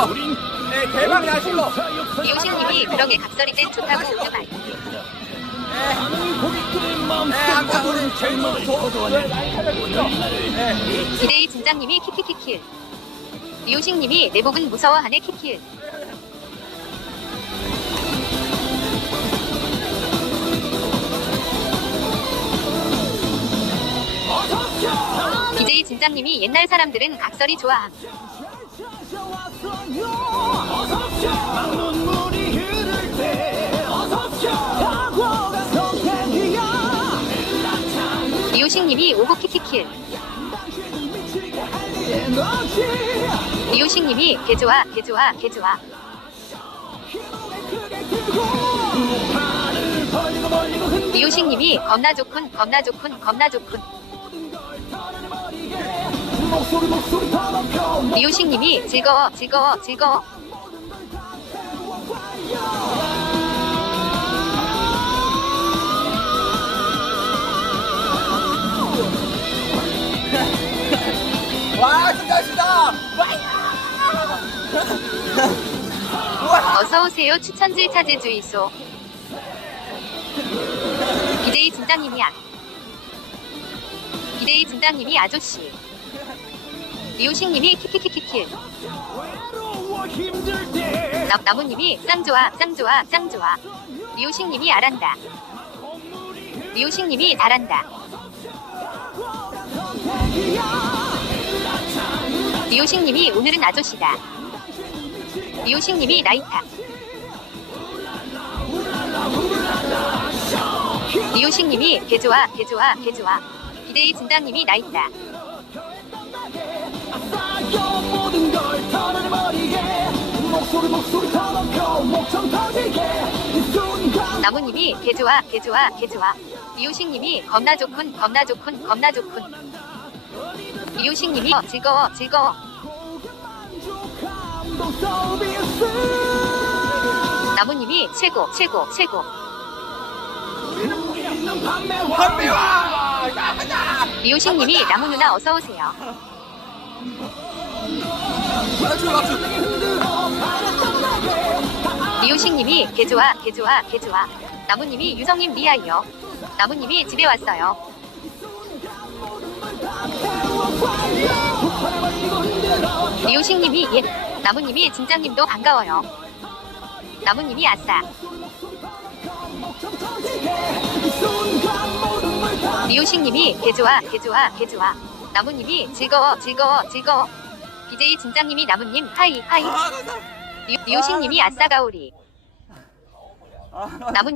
나시고. 네, 대박 나시고. 이호식님이 그러게 각설이 땐 좋다고 오지 말. 네, 항상. 네. 기대이 진장님이 키키키킬. 이호식님이 내복은 무서워하네 키킬. BJ 진장님이 옛날 사람들은 각설이 좋아함. 이호식님이 오고 키키킬. 이호식님이 개좋아 개좋아 개좋아. 벌리고 벌리고 흔들어 이호식님이 겁나 좋군 겁나 좋군 겁나 좋군. 목소리 목소리 더 높여 이호식님이 즐거워 즐거워 즐거워. 와, 수고하셨습니다. 어서 오세요 추천질 차제 주의소. BJ 진장님이야. BJ 진장님이 아저씨. 때 나, 나무님이 짱 좋아 짱 좋아 짱 좋아. 이호식님이 알한다. 이호식님이 잘한다. 이호식님이 오늘은 아저씨다. 이호식님이 나이타. 이호식님이 개좋아 개좋아 개좋아. 비데이 진장님이 나있다. 나무님이 개좋아 개좋아 개좋아. 이호식님이 겁나 좋군 겁나 좋군 겁나 좋군. 이호식님이 어, 즐거워 즐거워. 나무님이 최고 최고 최고. 이호식님이 나무 누나 어서 오세요. 이호식님이 개좋아 개좋아 개좋아. 나무님이 유성님 리아이요. 나무님이 집에 왔어요. 이호식님이 예. 나무님이 진장님도 반가워요. 나무님이 아싸. 이호식님이 개좋아 개좋아 개좋아. 나무님이 즐거워 즐거워 즐거워. BJ 진장님이 나무님 하이 하이. 아, 감사합니다. 이- 이호식님이 아싸 가오리. 나무